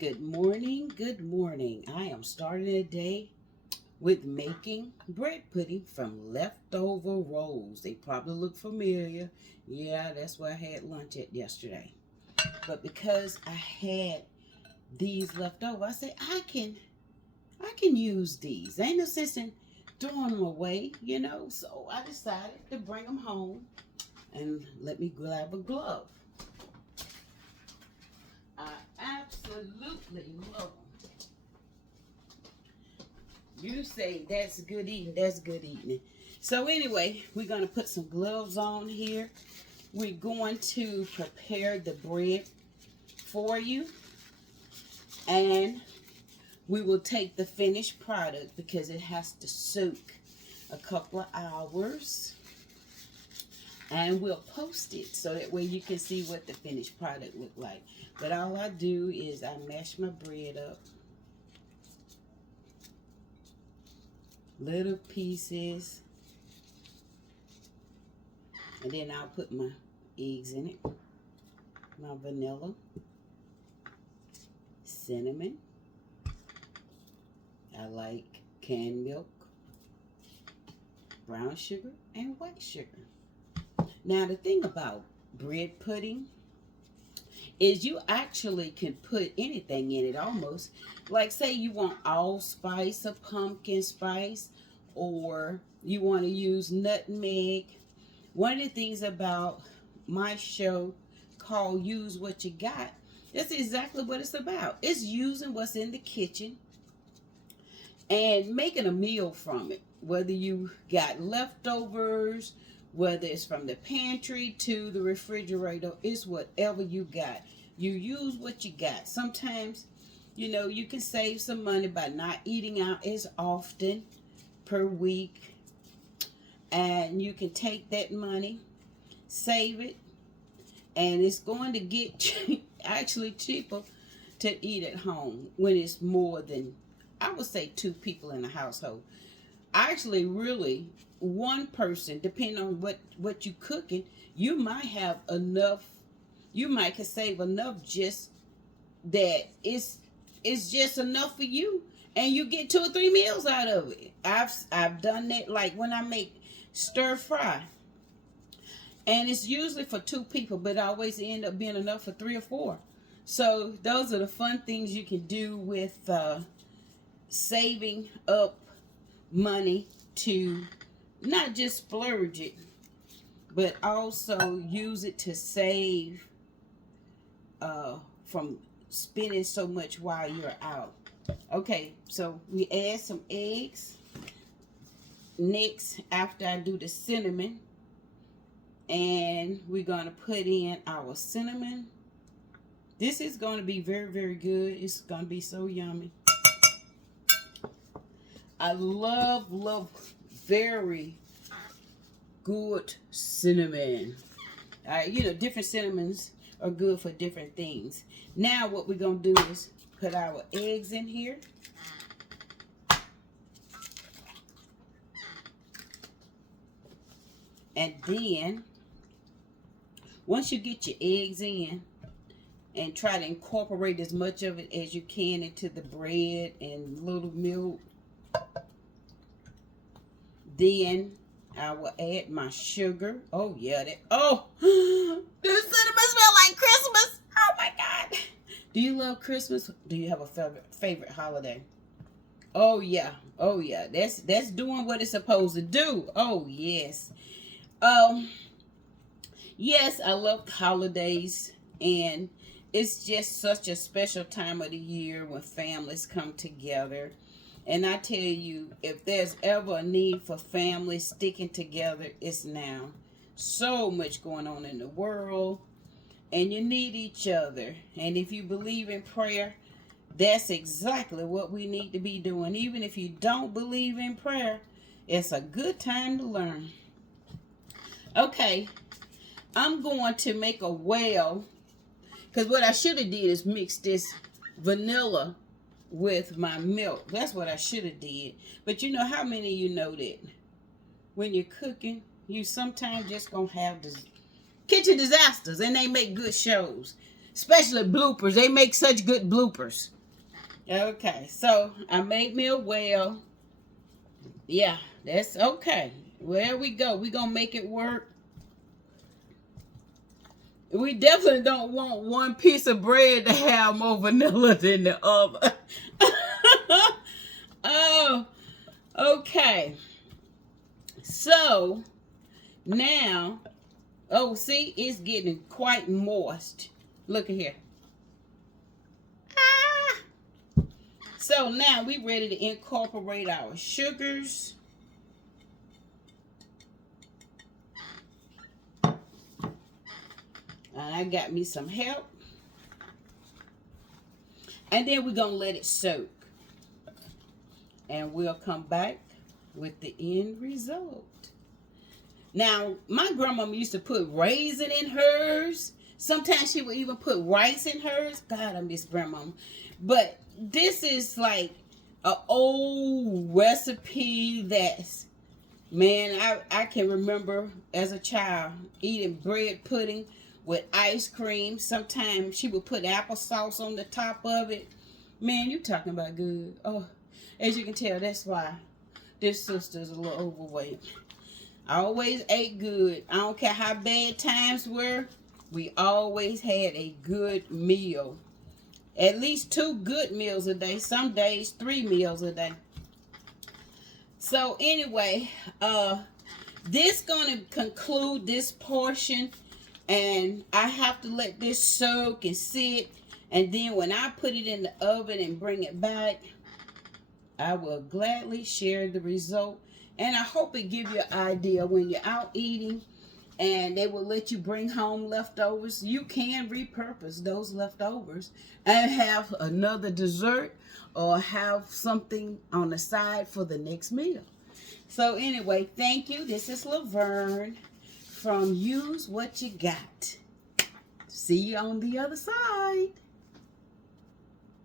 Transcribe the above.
Good morning, good morning. I am starting the day with making bread pudding from leftover rolls. They probably look familiar. Yeah, that's where I had lunch at yesterday. But because I had these left over, I said I can use these. Ain't no sense in throwing them away. So I decided to bring them home and let me grab a glove. I absolutely love them. You say that's good eating, that's good eating. So anyway, we're going to put some gloves on here. We're going to prepare the bread for you. And we will take the finished product because it has to soak a couple of hours. And we'll post it so that way you can see what the finished product look like. But all I do is I mash my bread up. Little pieces. And then I'll put my eggs in it. My vanilla. Cinnamon. I like canned milk. Brown sugar and white sugar. Now the thing about bread pudding is you actually can put anything in it almost. Like say you want allspice or pumpkin spice, or you want to use nutmeg. One of the things about my show called Use What You Got, that's exactly what it's about. It's using what's in the kitchen and making a meal from it. Whether you got leftovers, whether it's from the pantry to the refrigerator, it's whatever you got. You use what you got. Sometimes, you can save some money by not eating out as often per week. And you can take that money, save it, and it's going to get actually cheaper to eat at home when it's more than, I would say, 2 people in a household. Actually, really, one person, depending on what you cooking, you might have enough. You might can save enough just that it's just enough for you, and you get 2 or 3 meals out of it. I've done that, like when I make stir fry, and it's usually for 2 people, but it always end up being enough for 3 or 4. So those are the fun things you can do with saving up money to not just splurge it, but also use it to save from spending so much while you're out. Okay, so we add some eggs. Next, after I do the cinnamon, and we're going to put in our cinnamon. This is going to be very, very good. It's going to be so yummy. I love very good cinnamon. All right, different cinnamons are good for different things. Now what we're going to do is put our eggs in here. And then, once you get your eggs in, and try to incorporate as much of it as you can into the bread and little milk, then I will add my sugar. Oh yeah, the cinnamon smell like Christmas. Oh my God. Do you love Christmas? Do you have a favorite holiday? Oh yeah. That's doing what it's supposed to do. Oh yes. Yes, I love holidays, and it's just such a special time of the year when families come together. And I tell you, if there's ever a need for families sticking together, it's now. So much going on in the world, and you need each other. And if you believe in prayer, that's exactly what we need to be doing. Even if you don't believe in prayer, it's a good time to learn. Okay, I'm going to make a well, because what I should have did is mix this vanilla with my milk. That's what I should have did. But how many of you know that when you're cooking, you sometimes just gonna have this kitchen disasters, and they make good shows. Especially bloopers. They make such good bloopers. Okay, so I made me a well. Yeah, that's okay. There we go. We're going to make it work. We definitely don't want one piece of bread to have more vanilla than the other. Oh, okay. So, now, oh, see, it's getting quite moist. Look at here. Ah! So, now we ready to incorporate our sugars. I got me some help. And then we're going to let it soak. And we'll come back with the end result. Now, my grandmama used to put raisin in hers. Sometimes she would even put rice in hers. God, I miss grandmama. But this is like an old recipe that's, man, I can remember as a child eating bread pudding with ice cream. Sometimes she would put applesauce on the top of it. Man, you talking about good. Oh, as you can tell, that's why this sister's a little overweight. I always ate good. I don't care how bad times were. We always had a good meal. At least 2 good meals a day. Some days 3 meals a day. So anyway, this gonna conclude this portion. And I have to let this soak and sit. And then when I put it in the oven and bring it back, I will gladly share the result. And I hope it gives you an idea when you're out eating and they will let you bring home leftovers. You can repurpose those leftovers and have another dessert or have something on the side for the next meal. So anyway, thank you. This is Laverne from Use What You Got. See you on the other side.